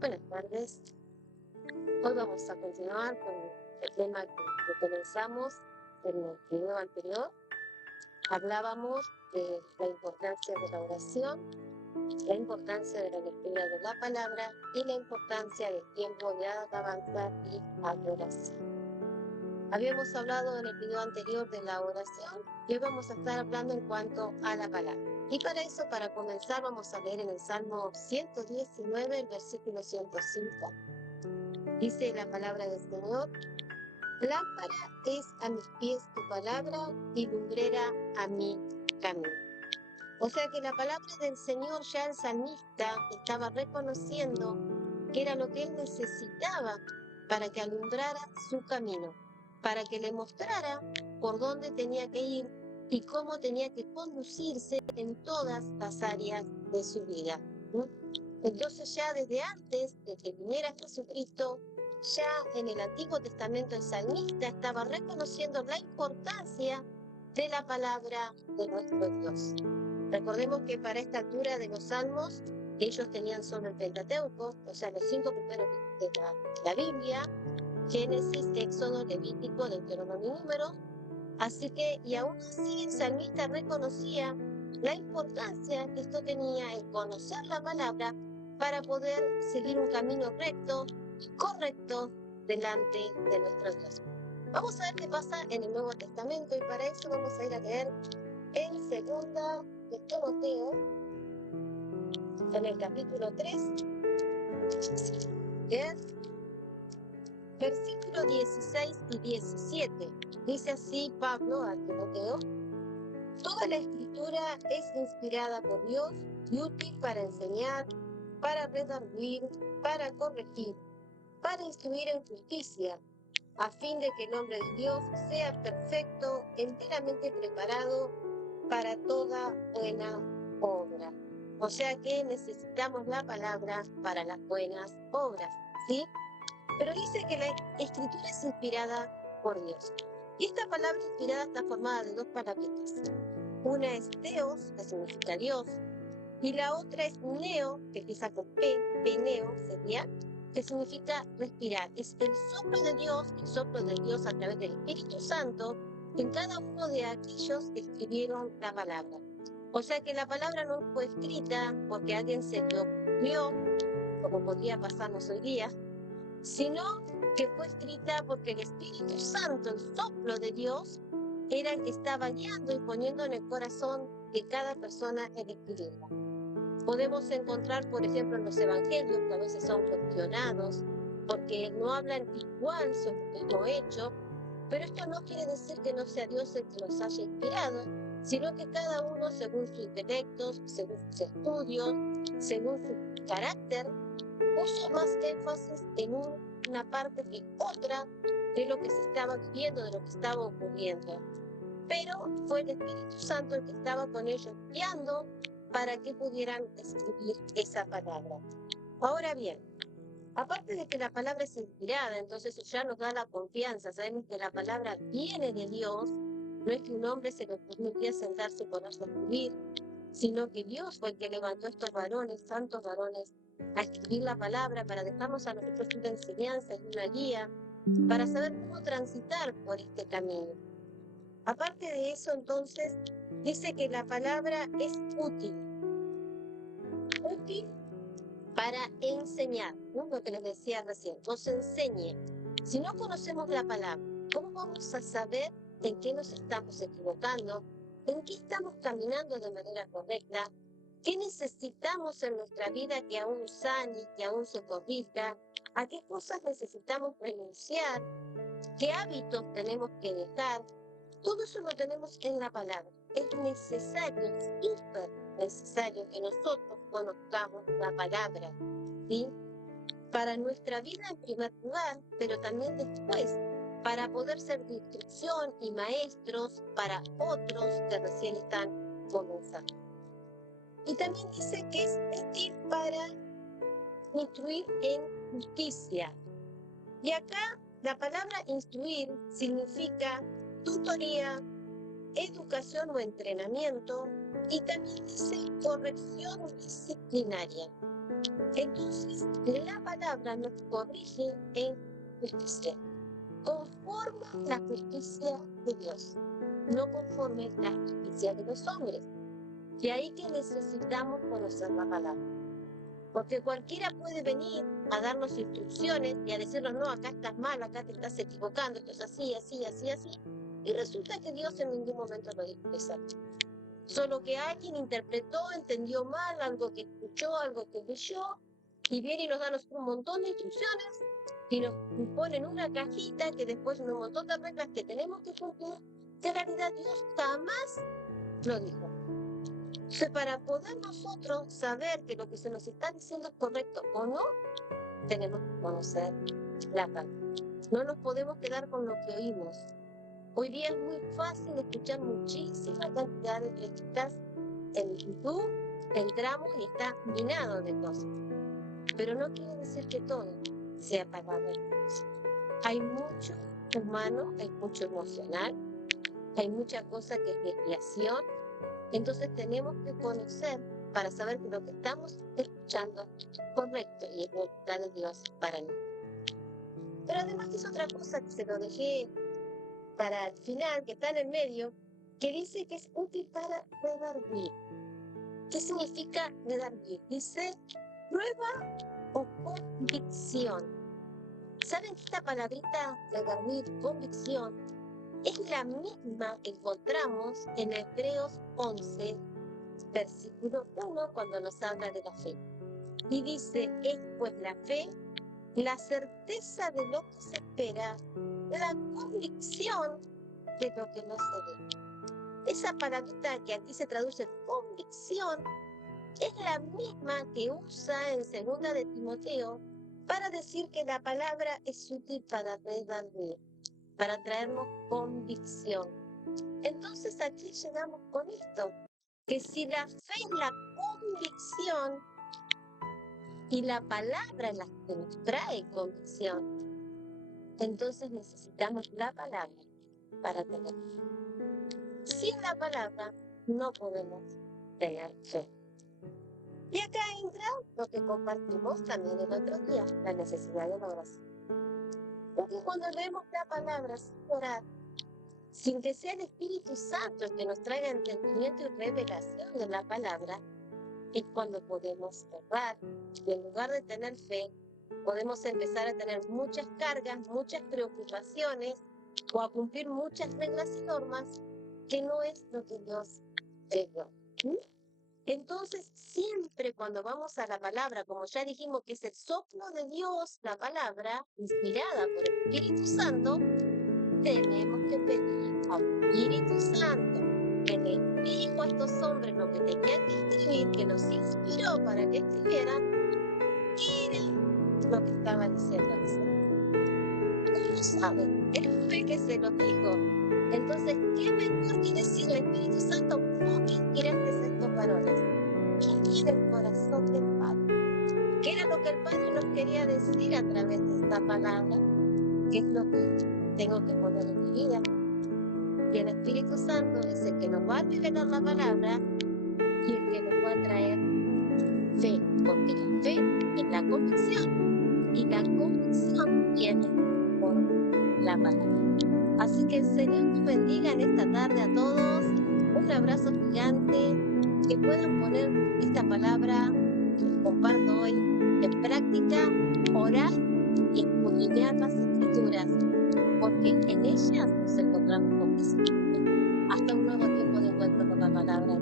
Buenas tardes. Hoy vamos a continuar con el tema que comenzamos en el video anterior. Hablábamos de la importancia de la oración, la importancia de la lectura de la palabra y la importancia del tiempo de alabanza y adoración. Habíamos hablado en el video anterior de la oración y hoy vamos a estar hablando en cuanto a la palabra. Y para eso, para comenzar, vamos a leer en el Salmo 119, el versículo 105. Dice la palabra del Señor: lámpara es a mis pies tu palabra y lumbrera a mi camino. O sea que la palabra del Señor, ya el salmista estaba reconociendo que era lo que él necesitaba para que alumbrara su camino, para que le mostrara por dónde tenía que ir y cómo tenía que conducirse en todas las áreas de su vida. Entonces ya desde antes de que viniera Jesucristo, ya en el Antiguo Testamento el salmista estaba reconociendo la importancia de la palabra de nuestro Dios. Recordemos que para esta altura de los salmos, ellos tenían solo el Pentateuco, o sea, los 5 primeros de la Biblia: Génesis, Éxodo, Levítico, Deuteronomio y Números. Así que, y aún así, el salmista reconocía la importancia que esto tenía en conocer la palabra para poder seguir un camino recto y correcto delante de nuestro Dios. Vamos a ver qué pasa en el Nuevo Testamento, y para eso vamos a ir a leer en Segunda de Timoteo, en el capítulo 3, versículos 16 y 17. Dice así Pablo a Timoteo: toda la escritura es inspirada por Dios y útil para enseñar, para redarguir, para corregir, para instruir en justicia, a fin de que el hombre de Dios sea perfecto, enteramente preparado para toda buena obra. O sea que necesitamos la palabra para las buenas obras, ¿sí? Pero dice que la escritura es inspirada por Dios. Y esta palabra inspirada está formada de dos palabritas. Una es Theos, que significa Dios, y la otra es Neo, que empieza con P, Peneo sería, que significa respirar. Es el soplo de Dios a través del Espíritu Santo en cada uno de aquellos que escribieron la palabra. O sea que la palabra no fue escrita porque alguien se le ocurrió, como podría pasarnos hoy día, sino que fue escrita porque el Espíritu Santo, el soplo de Dios, era el que estaba guiando y poniendo en el corazón de cada persona el escribirla. Podemos encontrar, por ejemplo, en los evangelios, que a veces son cuestionados porque no hablan igual sobre el mismo hecho, pero esto no quiere decir que no sea Dios el que los haya inspirado, sino que cada uno, según sus intelectos, según sus estudios, según su carácter, puso más énfasis en una parte que otra de lo que se estaba viviendo, de lo que estaba ocurriendo. Pero fue el Espíritu Santo el que estaba con ellos guiando para que pudieran escribir esa palabra. Ahora bien, aparte de que la palabra es inspirada, entonces ya nos da la confianza, sabemos que la palabra viene de Dios. No es que un hombre se le ocurrió un día sentarse y ponerse a escribir, sino que Dios fue el que levantó a estos varones, santos varones, a escribir la palabra para dejarnos a nosotros una enseñanza y una guía para saber cómo transitar por este camino. Aparte de eso, entonces, dice que la palabra es útil para enseñar, ¿no? Lo que les decía recién, nos enseñe. Si no conocemos la palabra, ¿cómo vamos a saber en qué nos estamos equivocando? ¿En qué estamos caminando de manera correcta? ¿Qué necesitamos en nuestra vida que aún sane, que aún se corrija? ¿A qué cosas necesitamos renunciar? ¿Qué hábitos tenemos que dejar? Todo eso lo tenemos en la palabra. Es necesario, súper necesario que nosotros conozcamos la palabra, ¿sí? Para nuestra vida en primer lugar, pero también después, para poder ser de instrucción y maestros para otros que recién están comenzando. Y también dice que es útil para instruir en justicia. Y acá la palabra instruir significa tutoría, educación o entrenamiento, y también dice corrección disciplinaria. Entonces, la palabra nos corrige en justicia, conforme la justicia de Dios, no conforme la justicia de los hombres. De ahí que necesitamos conocer la palabra. Porque cualquiera puede venir a darnos instrucciones y a decirnos, no, acá estás mal, acá te estás equivocando, esto es así, así, así, así. Y resulta que Dios en ningún momento lo dijo exacto. Solo que alguien interpretó, entendió mal, algo que escuchó, algo que leyó, y viene y nos da un montón de instrucciones y nos ponen una cajita que después un montón de reglas que tenemos que cumplir, que en realidad Dios jamás lo dijo. Entonces, para poder nosotros saber que lo que se nos está diciendo es correcto o no, tenemos que conocer la palabra. No nos podemos quedar con lo que oímos. Hoy día es muy fácil escuchar muchísima cantidad de prédicas en YouTube, entramos y está minado de cosas. Pero no quiere decir que todo sea palabra de Dios. Hay mucho humano, hay mucho emocional, hay mucha cosa que es desviación. Entonces tenemos que conocer para saber que lo que estamos escuchando es correcto y es voluntad de Dios para mí. Pero además es otra cosa que se lo dejé para el final, que está en el medio, que dice que es útil para redarguir. ¿Qué significa redarguir? Dice prueba o convicción. ¿Saben que esta palabrita redarguir, convicción, es la misma que encontramos en Hebreos 11, versículo 1, cuando nos habla de la fe? Y dice, es pues la fe, la certeza de lo que se espera, la convicción de lo que no se ve. Esa palabrita que aquí se traduce convicción es la misma que usa en 2 de Timoteo para decir que la palabra es útil para redarguir, para traernos convicción. Entonces aquí llegamos con esto, que si la fe es la convicción y la palabra es la que nos trae convicción, entonces necesitamos la palabra para tener fe. Sin la palabra no podemos tener fe. Y acá entra lo que compartimos también el otro día, la necesidad de la oración. Porque cuando leemos la palabra sin orar, sin que sea el Espíritu Santo el que nos traiga entendimiento y revelación de la palabra, es cuando podemos errar. Y en lugar de tener fe, podemos empezar a tener muchas cargas, muchas preocupaciones, o a cumplir muchas reglas y normas que no es lo que Dios dio. Entonces, siempre cuando vamos a la palabra, como ya dijimos que es el soplo de Dios, la palabra, inspirada por el Espíritu Santo, tenemos que pedir al Espíritu Santo, que les dijo a estos hombres lo que tenían que escribir, que los inspiró para que escribieran, y era lo que estaba diciendo el Señor. ¿Cómo saben? Él fue que se los dijo. Entonces, ¿qué mejor que decirle al Espíritu Santo, vos que inspiraste estos varones? ¿Qué era el corazón del Padre? ¿Qué era lo que el Padre nos quería decir a través de esta palabra? ¿Qué es lo que tengo que poner en mi vida? Y el Espíritu Santo es el que nos va a revelar la palabra y el que nos va a traer fe, porque la fe es la convicción y la convicción viene por la palabra. Así que el Señor nos bendiga en esta tarde a todos. Un abrazo gigante, que puedan poner esta palabra que les comparto hoy en práctica, orar y escudriñar las Escrituras, porque en ellas nos encontramos con Jesús. Hasta un nuevo tiempo de encuentro con la palabra.